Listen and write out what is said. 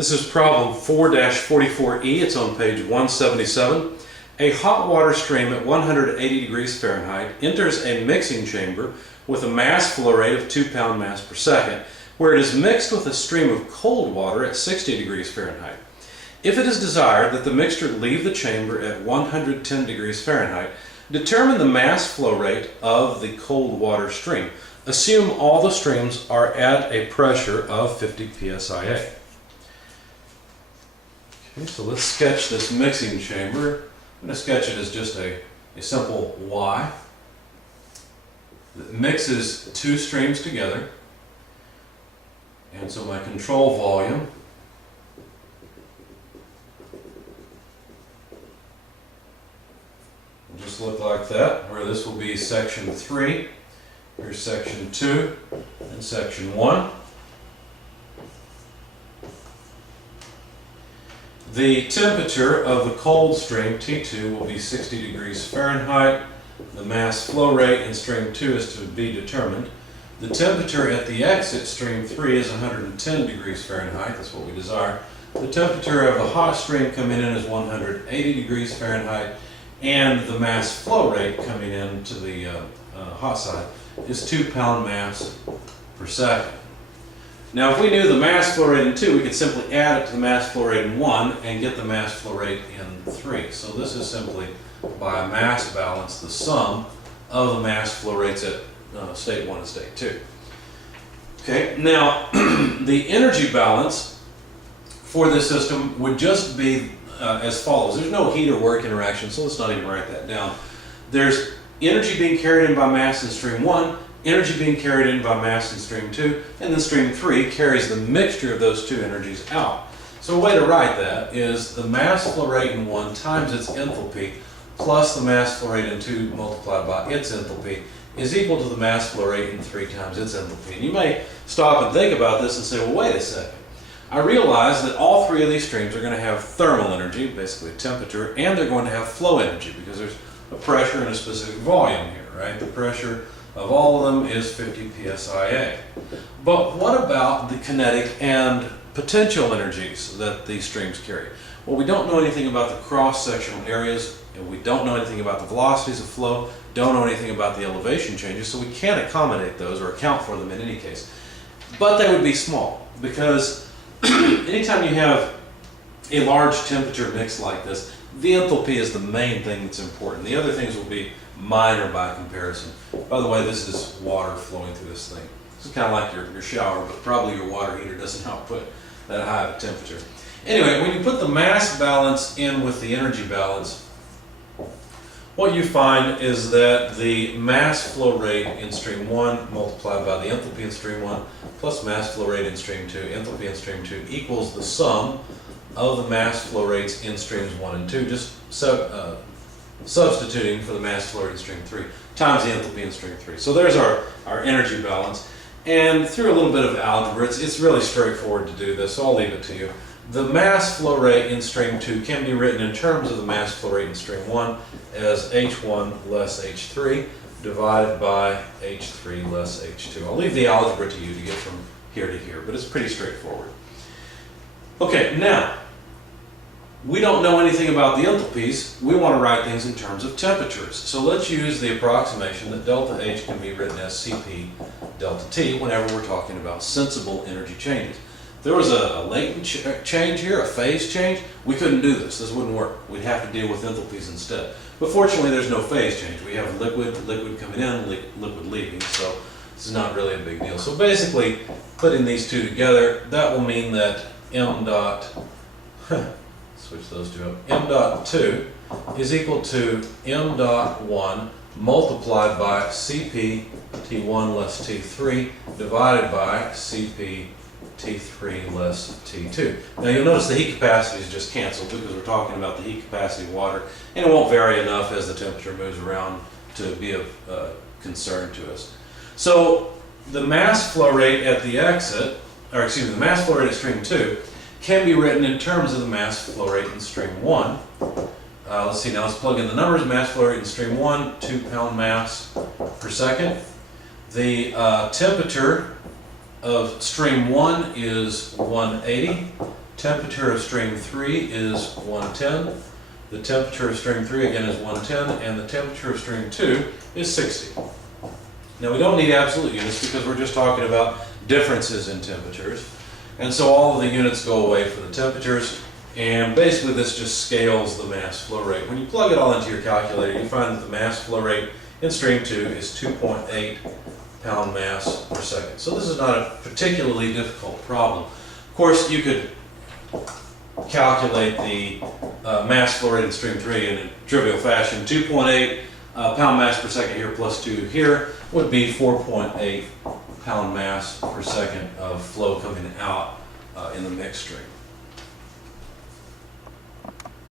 This is problem 4-44E. It's on page 177. A hot water stream at 180 degrees Fahrenheit enters a mixing chamber with a mass flow rate of 2 pound mass per second, where it is mixed with a stream of cold water at 60 degrees Fahrenheit. If it is desired that the mixture leave the chamber at 110 degrees Fahrenheit, determine the mass flow rate of the cold water stream. Assume all the streams are at a pressure of 50 psia. Okay, so let's sketch this mixing chamber. I'm going to sketch it as just a simple Y that mixes two streams together. And so my control volume will just look like that, where this will be section 3, here's section 2, and section 1. The temperature of the cold stream, T2, will be 60 degrees Fahrenheit. The mass flow rate in stream 2 is to be determined. The temperature at the exit, stream 3, is 110 degrees Fahrenheit. That's what we desire. The temperature of the hot stream coming in is 180 degrees Fahrenheit. And the mass flow rate coming in to the hot side is 2 pound mass per second. Now, if we knew the mass flow rate in 2, we could simply add it to the mass flow rate in 1 and get the mass flow rate in 3. So this is simply, by mass balance, the sum of the mass flow rates at state 1 and state 2. Okay, now the energy balance for this system would just be as follows. There's no heat or work interaction, so let's not even write that down. There's energy being carried in by mass in stream 1, energy being carried in by mass in stream 2, and then stream 3 carries the mixture of those two energies out. So a way to write that is the mass flow rate in 1 times its enthalpy plus the mass flow rate in 2 multiplied by its enthalpy is equal to the mass flow rate in 3 times its enthalpy. And you may stop and think about this and say, well, wait a second. I realize that all three of these streams are going to have thermal energy, basically temperature, and they're going to have flow energy because there's a pressure and a specific volume here, right? The pressure of all of them is 50 psia. But what about the kinetic and potential energies that these streams carry? Well, we don't know anything about the cross-sectional areas, and we don't know anything about the velocities of flow, don't know anything about the elevation changes, so we can't accommodate those or account for them in any case. But they would be small, because anytime you have a large temperature mix like this, the enthalpy is the main thing that's important. The other things will be minor by comparison. By the way, this is water flowing through this thing. This is kind of like your shower, but probably your water heater doesn't output that high of a temperature. Anyway, when you put the mass balance in with the energy balance, what you find is that the mass flow rate in stream 1 multiplied by the enthalpy in stream 1 plus mass flow rate in stream 2, enthalpy in stream 2 equals the sum of the mass flow rates in streams 1 and 2, just substituting for the mass flow rate in stream 3 times the enthalpy in stream 3. So there's our energy balance. And through a little bit of algebra, it's really straightforward to do this, so I'll leave it to you. The mass flow rate in stream 2 can be written in terms of the mass flow rate in stream 1 as H1 less H3 divided by H3 less H2. I'll leave the algebra to you to get from here to here, but it's pretty straightforward. Okay, now, we don't know anything about the enthalpies. We want to write things in terms of temperatures. So let's use the approximation that delta H can be written as Cp delta T whenever we're talking about sensible energy changes. If there was a latent change here, a phase change, we couldn't do this. This wouldn't work. We'd have to deal with enthalpies instead. But fortunately, there's no phase change. We have liquid coming in, liquid leaving, so this is not really a big deal. So basically, putting these two together, that will mean that m dot, switch those two up, m dot 2 is equal to m dot 1 multiplied by Cp T1 less T3 divided by Cp T3 less T2. Now you'll notice the heat capacity is just canceled because we're talking about the heat capacity of water, and it won't vary enough as the temperature moves around to be of concern to us. So the mass flow rate at the exit, or excuse me, the mass flow rate at stream 2 can be written in terms of the mass flow rate in stream 1. Let's see, now let's plug in the numbers. Mass flow rate in stream 1, 2 pound mass per second. The temperature of stream 1 is 180. temperature of stream 3 is 110. The temperature of stream 3 again is 110, and the temperature of stream 2 is 60. Now we don't need absolute units because we're just talking about differences in temperatures. And so all of the units go away for the temperatures, and basically this just scales the mass flow rate. When you plug it all into your calculator, you find that the mass flow rate in stream 2 is 2.8 pound mass per second. So this is not a particularly difficult problem. Of course, you could calculate the mass flow rate in stream 3 in a trivial fashion. 2.8 pound mass per second here plus 2 here would be 4.8 pound mass per second of flow coming out in the mixed stream.